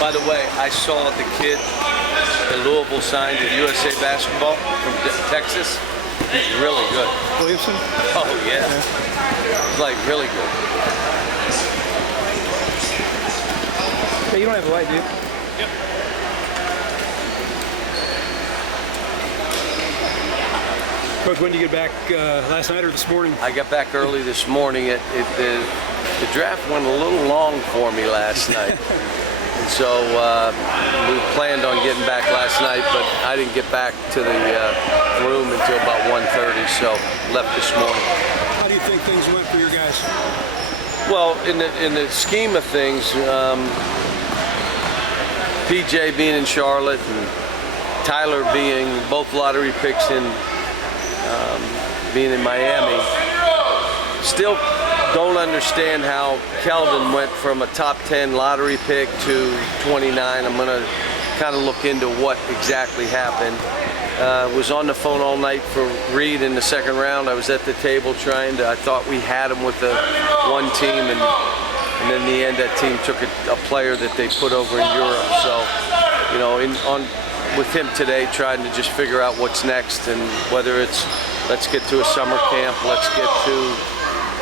By the way, I saw the kid in Louisville signed to USA Basketball from Texas. He's really good. Williamson? Oh, yeah. He's like really good. Hey, you don't have a light, do you? Yep. Coach, when did you get back, last night or this morning? I got back early this morning. The draft went a little long for me last night. And so we planned on getting back last night, but I didn't get back to the room until about 1:30, so left this morning. How do you think things went for your guys? Well, in the scheme of things, PJ being in Charlotte and Tyler being both lottery picks in being in Miami, still don't understand how Kelvin went from a top 10 lottery pick to 29. I'm going to kind of look into what exactly happened. Was on the phone all night for Reed in the second round. I was at the table trying to, I thought we had him with the one team, and then in the end that team took a player that they put over in Europe. So, you know, with him today, trying to just figure out what's next, and whether it's let's get to a summer camp, let's get to,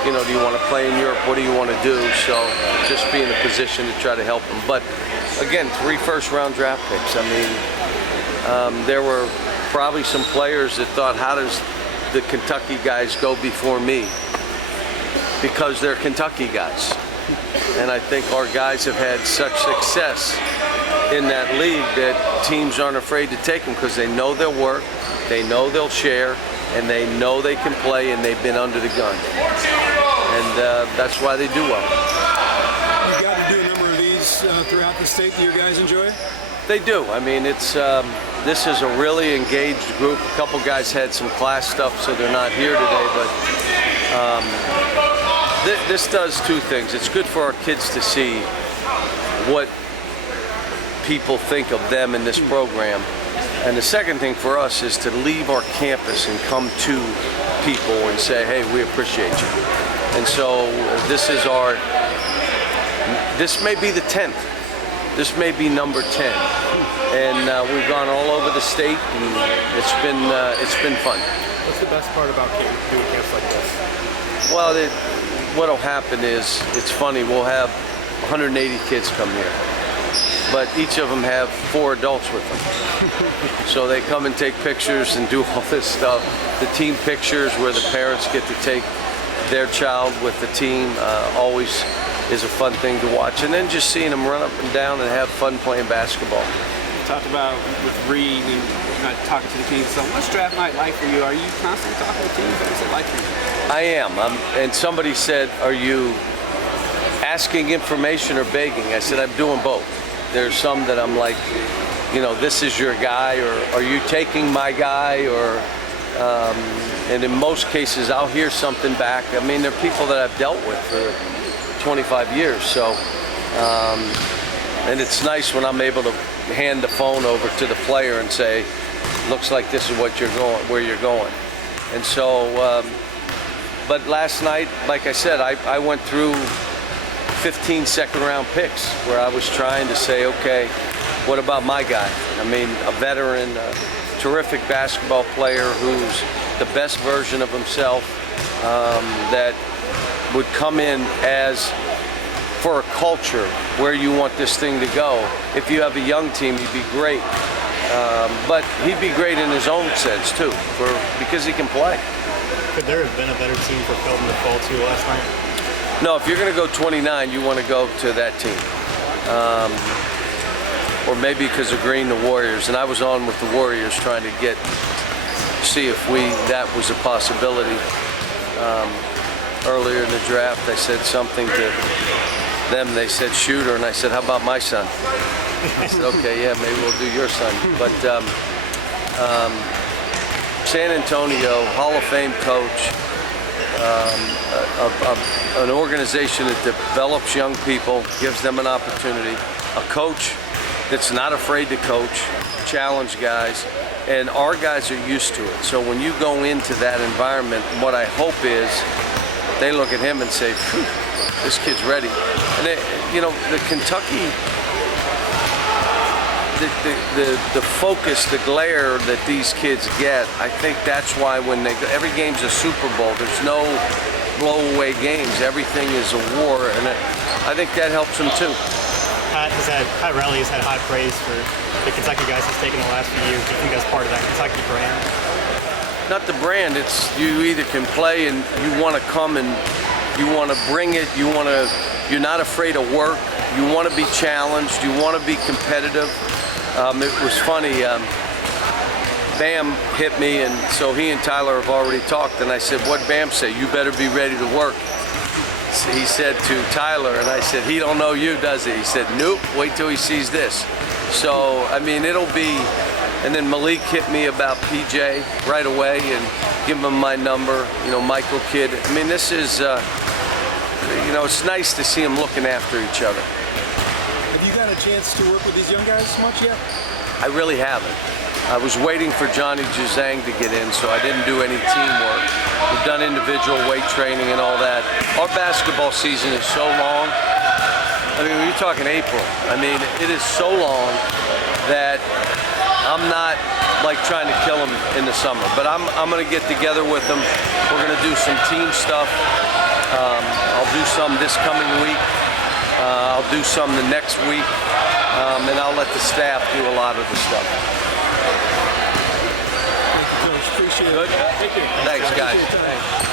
you know, do you want to play in Europe? What do you want to do? So just be in a position to try to help him. But again, 3 first-round draft picks. I mean, there were probably some players that thought, how does the Kentucky guys go before me? Because they're Kentucky guys. And I think our guys have had such success in that league that teams aren't afraid to take them because they know they'll work, they know they'll share, and they know they can play, and they've been under the gun. And that's why they do well. You got to do a number of these throughout the state. Do your guys enjoy it? They do. I mean, it's this is a really engaged group. A couple guys had some class stuff, so they're not here today, but this does 2 things. It's good for our kids to see what people think of them in this program. And the second thing for us is to leave our campus and come to people and say, hey, we appreciate you. And so this may be the 10th. This may be number 10. And we've gone all over the state, and it's been fun. What's the best part about doing camps like this? Well, what'll happen is, it's funny, we'll have 180 kids come here, but each of them have 4 adults with them. So they come and take pictures and do all this stuff. The team pictures where the parents get to take their child with the team always is a fun thing to watch. And then just seeing them run up and down and have fun playing basketball. You talked about with Reed and kind of talking to the teams. So what's draft night like for you? Are you constantly talking to teams? What is it like for you? I am. And somebody said, are you asking information or begging? I said, I'm doing both. There's some that I'm like, you know, this is your guy, or are you taking my guy, or and in most cases I'll hear something back. I mean, there are people that I've dealt with for 25 years, so and it's nice when I'm able to hand the phone over to the player and say, looks like this is what you're going, where you're going. And so but last night, like I said, I went through 15 second-round picks where I was trying to say, okay, what about my guy? I mean, a veteran, a terrific basketball player who's the best version of himself, that would come in as for a culture where you want this thing to go. If you have a young team, he'd be great. But he'd be great in his own sense, too, because he can play. Could there have been a better team for Kelvin to fall to last night? No, if you're going to go 29, you want to go to that team. Or maybe because of Green, the Warriors. And I was on with the Warriors trying to see if that was a possibility. Earlier in the draft, I said something to them. They said shooter, and I said, how about my son? I said, okay, yeah, maybe we'll do your son. But San Antonio, Hall of Fame coach, an organization that develops young people, gives them an opportunity, a coach that's not afraid to coach, challenge guys, and our guys are used to it. So when you go into that environment, what I hope is they look at him and say, this kid's ready. And you know, the Kentucky the focus, the glare that these kids get, I think that's why when every game's a Super Bowl, there's no blow-away games. Everything is a war, and I think that helps them too. Pat Riley has had high praise for the Kentucky guys he's taken the last few years. Do you think that's part of that Kentucky brand? Not the brand. It's you either can play and you want to come and you want to bring it. You're not afraid of work. You want to be challenged. You want to be competitive. It was funny. Bam hit me, and so he and Tyler have already talked. And I said, "What Bam say? You better be ready to work." So he said to Tyler, and I said, "He don't know you, does he?" He said, "Nope. Wait till he sees this." So I mean, it'll be. And then Malik hit me about PJ right away and give him my number. You know, Michael Kidd. I mean, this is. You know, it's nice to see them looking after each other. Have you got a chance to work with these young guys much yet? I really haven't. I was waiting for Johnny Juzang to get in, so I didn't do any teamwork. We've done individual weight training and all that. Our basketball season is so long. I mean, when you're talking April, I mean, it is so long that I'm not like trying to kill them in the summer. But I'm going to get together with them. We're going to do some team stuff. I'll do some this coming week. I'll do some the next week. And I'll let the staff do a lot of the stuff. Thank you, Coach. Appreciate it. Good? Thank you. Thanks, guys. Appreciate your time.